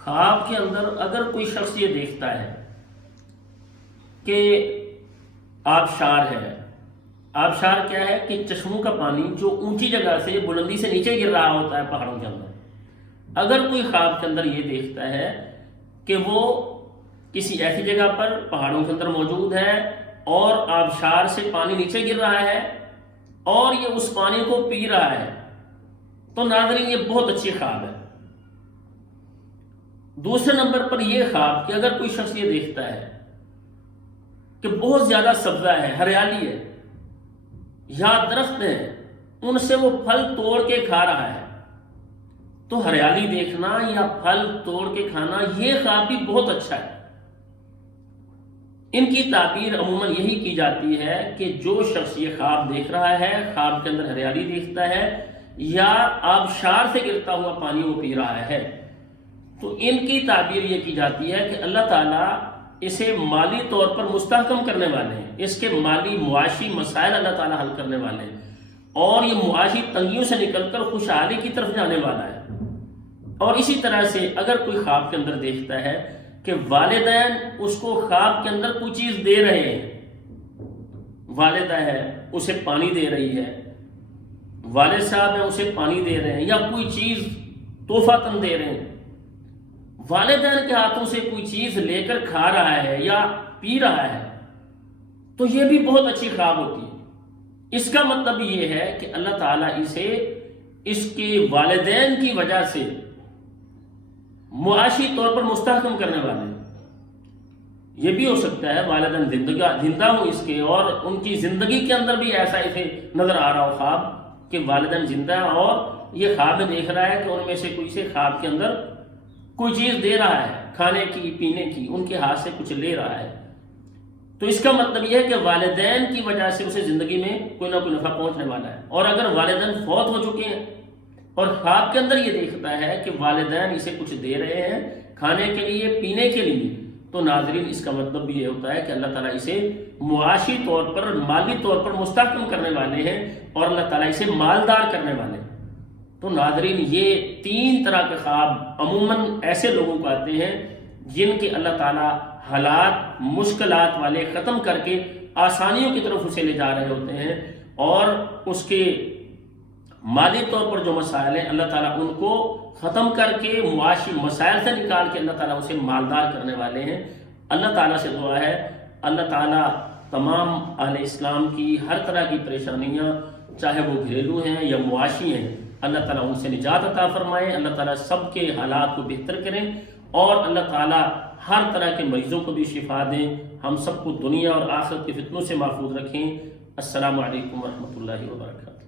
خواب کے اندر اگر کوئی شخص یہ دیکھتا ہے کہ آبشار ہے، آبشار کیا ہے کہ چشموں کا پانی جو اونچی جگہ سے بلندی سے نیچے گر رہا ہوتا ہے پہاڑوں کے اندر، اگر کوئی خواب کے اندر یہ دیکھتا ہے کہ وہ کسی ایسی جگہ پر پہاڑوں کے اندر موجود ہے اور آبشار سے پانی نیچے گر رہا ہے اور یہ اس پانی کو پی رہا ہے، تو ناظرین یہ بہت اچھی خواب ہے۔ دوسرے نمبر پر یہ خواب کہ اگر کوئی شخص یہ دیکھتا ہے کہ بہت زیادہ سبزہ ہے، ہریالی ہے یا درخت ہیں، ان سے وہ پھل توڑ کے کھا رہا ہے، تو ہریالی دیکھنا یا پھل توڑ کے کھانا یہ خواب بھی بہت اچھا ہے۔ ان کی تعبیر عموماً یہی کی جاتی ہے کہ جو شخص یہ خواب دیکھ رہا ہے، خواب کے اندر ہریالی دیکھتا ہے یا آبشار سے گرتا ہوا پانی وہ پی رہا ہے، تو ان کی تعبیر یہ کی جاتی ہے کہ اللہ تعالیٰ اسے مالی طور پر مستحکم کرنے والے ہیں، اس کے مالی معاشی مسائل اللہ تعالیٰ حل کرنے والے ہیں اور یہ معاشی تنگیوں سے نکل کر خوشحالی کی طرف جانے والا ہے۔ اور اسی طرح سے اگر کوئی خواب کے اندر دیکھتا ہے کہ والدین اس کو خواب کے اندر کوئی چیز دے رہے ہیں، والدہ ہے اسے پانی دے رہی ہے، والد صاحب ہیں اسے پانی دے رہے ہیں یا کوئی چیز تحفہ تن دے رہے ہیں، والدین کے ہاتھوں سے کوئی چیز لے کر کھا رہا ہے یا پی رہا ہے، تو یہ بھی بہت اچھی خواب ہوتی ہے۔ اس کا مطلب یہ ہے کہ اللہ تعالیٰ اسے اس کے والدین کی وجہ سے معاشی طور پر مستحکم کرنے والے ہیں۔ یہ بھی ہو سکتا ہے والدین زندہ ہوں اس کے اور ان کی زندگی کے اندر بھی ایسا اسے نظر آ رہا ہو خواب کہ والدین زندہ ہیں اور یہ خواب میں دیکھ رہا ہے کہ ان میں سے کوئی سے خواب کے اندر کوئی چیز دے رہا ہے، کھانے کی پینے کی، ان کے ہاتھ سے کچھ لے رہا ہے، تو اس کا مطلب یہ ہے کہ والدین کی وجہ سے اسے زندگی میں کوئی نہ کوئی نفع پہنچنے والا ہے۔ اور اگر والدین فوت ہو چکے ہیں اور خواب کے اندر یہ دیکھتا ہے کہ والدین اسے کچھ دے رہے ہیں کھانے کے لیے پینے کے لیے، تو ناظرین اس کا مطلب بھی یہ ہوتا ہے کہ اللہ تعالیٰ اسے معاشی طور پر مالی طور پر مستحکم کرنے والے ہیں اور اللہ تعالیٰ اسے مالدار کرنے والے ہیں۔ تو ناظرین یہ تین طرح کے خواب عموماً ایسے لوگوں کو آتے ہیں جن کے اللہ تعالیٰ حالات مشکلات والے ختم کر کے آسانیوں کی طرف اسے لے جا رہے ہوتے ہیں اور اس کے مالی طور پر جو مسائل ہیں اللہ تعالیٰ ان کو ختم کر کے معاشی مسائل سے نکال کے اللہ تعالیٰ اسے مالدار کرنے والے ہیں۔ اللہ تعالیٰ سے دعا ہے اللہ تعالیٰ تمام اہل اسلام کی ہر طرح کی پریشانیاں چاہے وہ گھریلو ہیں یا معاشی ہیں، اللہ تعالیٰ ان سے نجات عطا فرمائے، اللہ تعالیٰ سب کے حالات کو بہتر کریں اور اللہ تعالیٰ ہر طرح کے مریضوں کو بھی شفا دیں، ہم سب کو دنیا اور آخرت کے فتنوں سے محفوظ رکھیں۔ السلام علیکم ورحمۃ اللہ وبرکاتہ۔